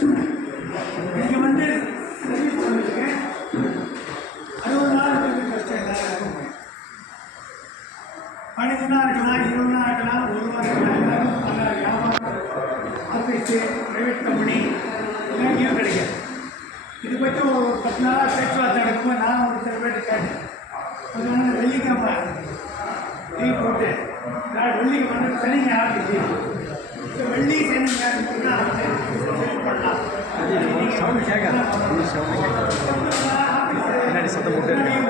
இங்கே வந்து சர்வீஸ் பண்ணிருக்கேன். 60 நாள் கஷ்டம் எல்லாருக்கும். 12 நாள் இருக்கலாம், 20 நாள் இருக்கலாம், 1 வாரம் இருக்கலாம். பல வியாபாரம், ஆஃபீஸு, ப்ரைவேட் கம்பெனி எங்கேயும் கிடைக்காது. இது பற்றி ஒரு 10 நாளாக பேச்சுவார்த்தை நடக்கும்போது நான் ஒரு சில பேர் கேட்டேன். அதனால வெள்ளிக்கிழமை லீவ் போட்டு வெள்ளிக்கிழமை சனிங்க ஆஃபீஸு வெள்ளி சனி பண்ணலாம். சத்தம் போட்டு கிடைக்காது.